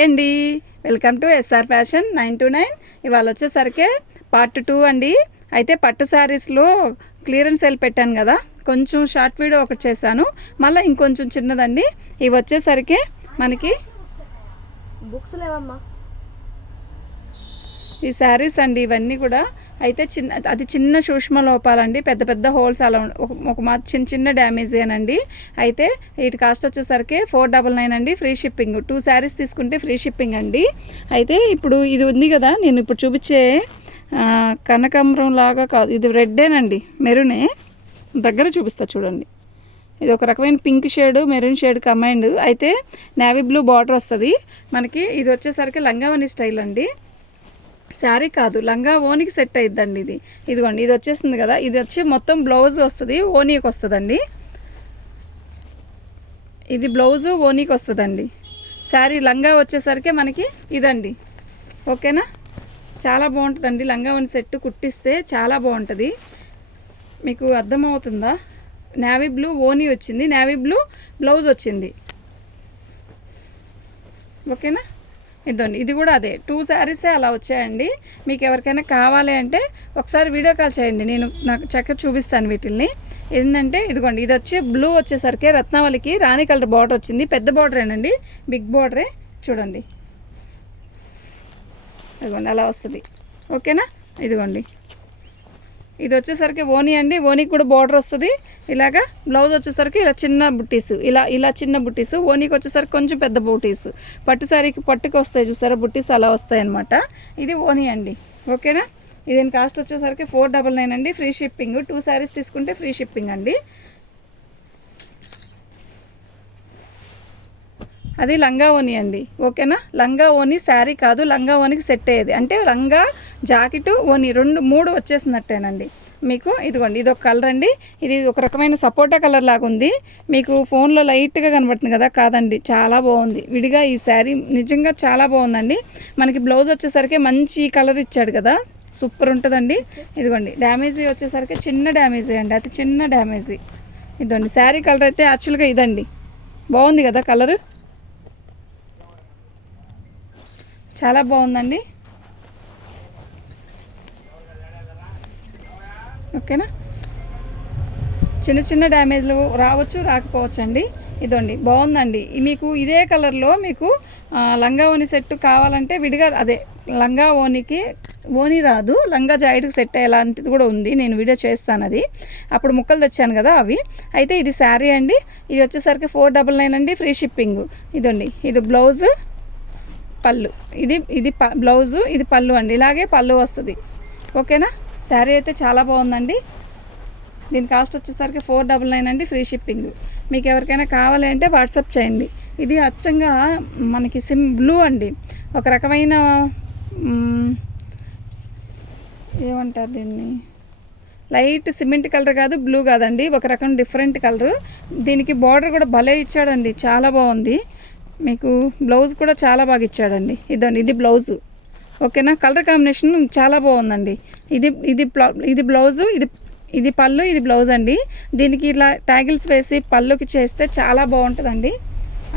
Hi అండి, welcome to SR fashion 929. ఇవాళ వచ్చేసరికి పార్ట్ 2 అండి. అయితే పట్టు శారీస్లో క్లియరెన్స్ సేల్ పెట్టాను కదా, కొంచెం షార్ట్ వీడియో ఒకటి చేశాను, మళ్ళీ ఇంకొంచెం చిన్నదండి. ఇవి వచ్చేసరికి మనకి బుక్స్ లేవమ్మా, ఈ శారీస్ అండి. ఇవన్నీ కూడా అయితే చిన్న సూక్ష్మ లోపాలండి, పెద్ద పెద్ద హోల్స్ అలా ఒక చిన్న డ్యామేజ్ ఏనండి. అయితే వీటి కాస్ట్ వచ్చేసరికి 499 అండి, ఫ్రీ షిప్పింగ్. 2 శారీస్ తీసుకుంటే ఫ్రీ షిప్పింగ్ అండి. అయితే ఇప్పుడు ఇది ఉంది కదా, నేను ఇప్పుడు చూపించే కనకాంబరం లాగా కాదు, ఇది రెడ్డేనండి, మెరూనే. దగ్గర చూపిస్తా చూడండి. ఇది ఒక రకమైన pink shade maroon shade combined. అయితే నేవీ బ్లూ బార్డర్ వస్తుంది మనకి. ఇది వచ్చేసరికి లంగావని స్టైల్ అండి, శారీ కాదు, లంగా ఓనికి సెట్ అయిద్దండి. ఇదిగోండి, ఇది వచ్చేస్తుంది కదా, ఇది వచ్చి మొత్తం బ్లౌజ్ వస్తుంది, ఓనీకి వస్తుందండి. ఇది బ్లౌజు ఓనీకి వస్తుందండి. శారీ లంగా వచ్చేసరికి మనకి ఇదండి. ఓకేనా, చాలా బాగుంటుందండి. లంగా ఓని సెట్ కుట్టిస్తే చాలా బాగుంటుంది. మీకు అర్థమవుతుందా? నేవీ బ్లూ ఓనీ వచ్చింది, నేవీ బ్లూ బ్లౌజ్ వచ్చింది. ఓకేనా, ఇదండి, ఇది కూడా అదే. 2 శారీసే అలా వచ్చాయండి. మీకు ఎవరికైనా కావాలి అంటే ఒకసారి వీడియో కాల్ చేయండి, నేను నాకు చక్కగా చూపిస్తాను వీటిల్ని. ఏంటంటే ఇదిగోండి, ఇది వచ్చి బ్లూ వచ్చేసరికి రత్నావళికి రాణి కలర్ బార్డర్ వచ్చింది. పెద్ద బార్డరేనండి, బిగ్ బార్డరే. చూడండి, ఇదిగోండి అలా వస్తుంది. ఓకేనా, ఇదిగోండి, ఇది వచ్చేసరికి ఓనీ అండి, ఓనీకి కూడా బార్డర్ వస్తుంది ఇలాగా. బ్లౌజ్ వచ్చేసరికి ఇలా చిన్న బుట్టీసు, ఇలా చిన్న బుట్టీసు. ఓనీకి వచ్చేసరికి కొంచెం పెద్ద బుట్టీసు. పట్టు శారీకి పట్టుకు వస్తాయి చూసారా బుట్టీస్, అలా వస్తాయి అన్నమాట. ఇది ఓనీ అండి. ఓకేనా, దీని కాస్ట్ వచ్చేసరికి 499 అండి, ఫ్రీ షిప్పింగ్. 2 శారీస్ తీసుకుంటే ఫ్రీ షిప్పింగ్ అండి. అది లంగా ఓని అండి. ఓకేనా, లంగా ఓని శారీ కాదు, లంగా ఓనికి సెట్ అయ్యేది. అంటే లంగా జాకెట్ ఓని 3 వచ్చేసినట్టేనండి మీకు. ఇదిగోండి, ఇది ఒక కలర్ అండి. ఇది ఒక రకమైన సపోటా కలర్ లాగా ఉంది. మీకు ఫోన్లో లైట్గా కనబడుతుంది కదా, కాదండి, చాలా బాగుంది విడిగా ఈ శారీ. నిజంగా చాలా బాగుందండి. మనకి బ్లౌజ్ వచ్చేసరికి మంచి కలర్ ఇచ్చాడు కదా, సూపర్ ఉంటుందండి. ఇదిగోండి, డ్యామేజీ వచ్చేసరికి చిన్న డ్యామేజీ అండి, అతి చిన్న డ్యామేజీ. ఇదండి శారీ కలర్ అయితే యాక్చువల్గా ఇదండి. బాగుంది కదా కలరు, చాలా బాగుందండి. ఓకేనా, చిన్న డ్యామేజ్లు రావచ్చు, రాకపోవచ్చు అండి. ఇదండి, బాగుందండి. మీకు ఇదే కలర్లో మీకు లంగా ఓని సెట్ కావాలంటే విడిగా, అదే లంగా ఓనికి ఓని రాదు, లంగా జాకెట్కి సెట్ అయ్యేలాంటిది కూడా ఉంది. నేను వీడియో చేస్తాను, అది అప్పుడు ముక్కలు తెచ్చాను కదా అవి. అయితే ఇది శారీ అండి, ఇది వచ్చేసరికి 499 అండి, ఫ్రీ షిప్పింగ్. ఇదండి, ఇది బ్లౌజ్, పళ్ళు, ఇది బ్లౌజు, ఇది పళ్ళు అండి. ఇలాగే పళ్ళు వస్తుంది. ఓకేనా, శారీ అయితే చాలా బాగుందండి. దీని కాస్ట్ వచ్చేసరికి 499 అండి, ఫ్రీ షిప్పింగ్. మీకు ఎవరికైనా కావాలి అంటే వాట్సాప్ చేయండి. ఇది అచ్చంగా మనకి బ్లూ అండి, ఒక రకమైన ఏమంటారు దీన్ని, లైట్ సిమెంట్ కలర్ కాదు, బ్లూ కాదండి, ఒక రకం డిఫరెంట్ కలరు. దీనికి బార్డర్ కూడా భలే ఇచ్చాడండి, చాలా బాగుంది. మీకు బ్లౌజ్ కూడా చాలా బాగా ఇచ్చాడండి. ఇదండి, ఇది బ్లౌజు. ఓకేనా, కలర్ కాంబినేషన్ చాలా బాగుందండి. ఇది బ్లౌజు, ఇది పళ్ళు, ఇది బ్లౌజ్ అండి. దీనికి ఇలా ట్యాగిల్స్ వేసి పళ్ళుకి చేస్తే చాలా బాగుంటుందండి.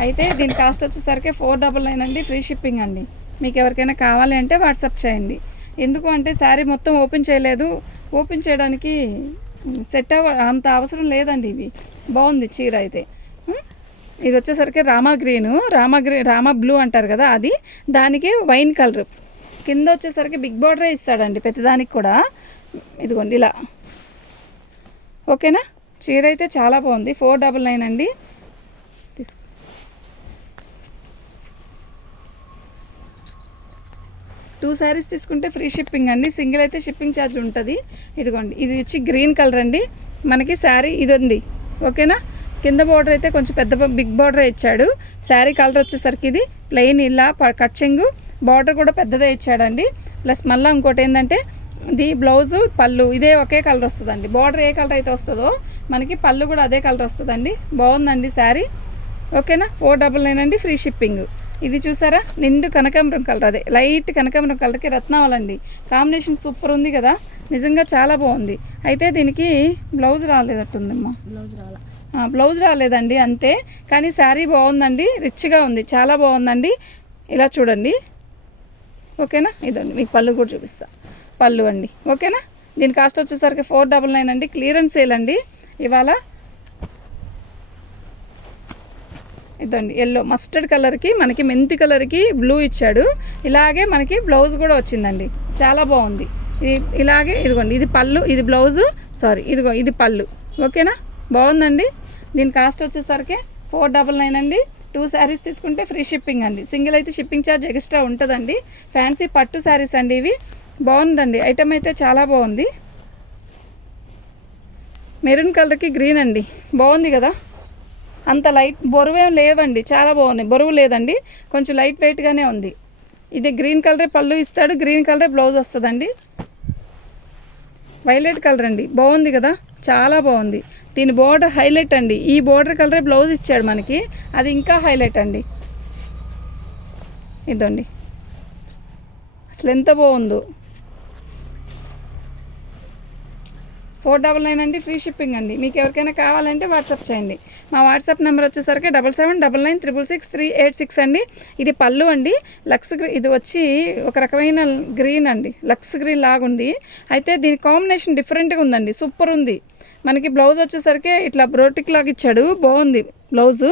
అయితే దీని కాస్ట్ వచ్చేసరికి 499 అండి, ఫ్రీ షిప్పింగ్ అండి. మీకు ఎవరికైనా కావాలి అంటే వాట్సాప్ చేయండి. ఎందుకు అంటే శారీ మొత్తం ఓపెన్ చేయలేదు, ఓపెన్ చేయడానికి సెట్ అంత అవసరం లేదండి. ఇవి బాగుంది చీర అయితే. ఇది వచ్చేసరికి రామా బ్లూ అంటారు కదా, అది. దానికి వైన్ కలర్ కింద వచ్చేసరికి బిగ్ బార్డరే ఇస్తాడండి ప్రతిదానికి కూడా. ఇదిగోండి ఇలా. ఓకేనా, చీర అయితే చాలా బాగుంది. 499 అండి. 2 శారీస్ తీసుకుంటే ఫ్రీ షిప్పింగ్ అండి, సింగిల్ అయితే షిప్పింగ్ ఛార్జ్ ఉంటుంది. ఇదిగోండి, ఇది వచ్చి గ్రీన్ కలర్ అండి మనకి శారీ. ఇది ఉంది. ఓకేనా, కింద బార్డర్ అయితే కొంచెం పెద్ద బిగ్ బార్డరే ఇచ్చాడు. శారీ కలర్ వచ్చేసరికి ఇది ప్లెయిన్, ఇలా కట్చింగ్, బార్డర్ కూడా పెద్దదే ఇచ్చాడండి. ప్లస్ మళ్ళీ ఇంకోటి ఏంటంటే ఇది బ్లౌజు, పళ్ళు ఇదే ఒకే కలర్ వస్తుందండి. బార్డర్ ఏ కలర్ అయితే వస్తుందో మనకి పళ్ళు కూడా అదే కలర్ వస్తుందండి. బాగుందండి శారీ. ఓకేనా, 499 అండి, ఫ్రీ షిప్పింగ్. ఇది చూసారా, నిండు కనకాంబరం కలర్, అదే లైట్ కనకాంబరం కలర్కి రత్నావళండి. కాంబినేషన్ సూపర్ ఉంది కదా, నిజంగా చాలా బాగుంది. అయితే దీనికి బ్లౌజ్ రాలేదట్టుందమ్మా, బ్లౌజ్ రాలేదండి అంతే. కానీ శారీ బాగుందండి, రిచ్గా ఉంది, చాలా బాగుందండి. ఇలా చూడండి. ఓకేనా, ఇదండి మీకు పళ్ళు కూడా చూపిస్తా. పళ్ళు అండి. ఓకేనా, దీని కాస్ట్ వచ్చేసరికి 499 అండి. క్లియరెన్స్ సేల్ అండి ఇవాళ. ఇదండి ఎల్లో మస్టర్డ్ కలర్కి మనకి మెంతి కలర్కి బ్లూ ఇచ్చాడు. ఇలాగే మనకి బ్లౌజ్ కూడా వచ్చిందండి, చాలా బాగుంది. ఇలాగే ఇదిగోండి, ఇది పళ్ళు, ఇది బ్లౌజు, సారీ ఇదిగో ఇది పళ్ళు. ఓకేనా, బాగుందండి. దీని కాస్ట్ వచ్చేసరికి 499 అండి. 2 శారీస్ తీసుకుంటే ఫ్రీ షిప్పింగ్ అండి. సింగిల్ అయితే షిప్పింగ్ ఛార్జ్ ఎక్స్ట్రా ఉంటుందండి. ఫ్యాన్సీ పట్టు శారీస్ అండి ఇవి. బాగుందండి, ఐటమ్ అయితే చాలా బాగుంది. మెరూన్ కలర్కి గ్రీన్ అండి, బాగుంది కదా. అంత లైట్ బరువేం లేవండి, చాలా బాగున్నాయి. బరువు లేదండి, కొంచెం లైట్ వెయిట్గానే ఉంది. ఇది గ్రీన్ కలరే పళ్ళు ఇస్తాడు, గ్రీన్ కలరే బ్లౌజ్ వస్తుందండి. వైలెట్ కలర్ అండి, బాగుంది కదా, చాలా బాగుంది. దీని బోర్డర్ హైలైట్ అండి. ఈ బోర్డర్ కలరే బ్లౌజ్ ఇచ్చాడు మనకి, అది ఇంకా హైలైట్ అండి. ఇదండి అసలు ఎంత బాగుందో. 499 అండి, ఫ్రీ షిప్పింగ్ అండి. మీకు ఎవరికైనా కావాలంటే వాట్సాప్ చేయండి. మా వాట్సాప్ నెంబర్ వచ్చేసరికి 7799963886 అండి. ఇది పళ్ళు అండి. లక్స్ గ్రీన్, ఇది వచ్చి ఒక రకమైన గ్రీన్ అండి, లక్స్ గ్రీన్ లాగుంది. అయితే దీని కాంబినేషన్ డిఫరెంట్గా ఉందండి, సూపర్ ఉంది. మనకి బ్లౌజ్ వచ్చేసరికి ఇట్లా బ్రోటిక్ లాగా ఇచ్చాడు, బాగుంది బ్లౌజు.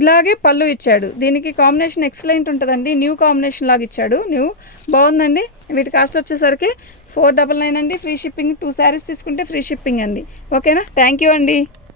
ఇలాగే పళ్ళు ఇచ్చాడు. దీనికి కాంబినేషన్ ఎక్సలెంట్ ఉంటుందండి, న్యూ కాంబినేషన్ లాగా ఇచ్చాడు, న్యూ బాగుందండి. వీటి కాస్ట్ వచ్చేసరికి 499 అండి, ఫ్రీ షిప్పింగ్. 2 శారీస్ తీసుకుంటే ఫ్రీ షిప్పింగ్ అండి. ఓకేనా, థ్యాంక్ యూ అండి.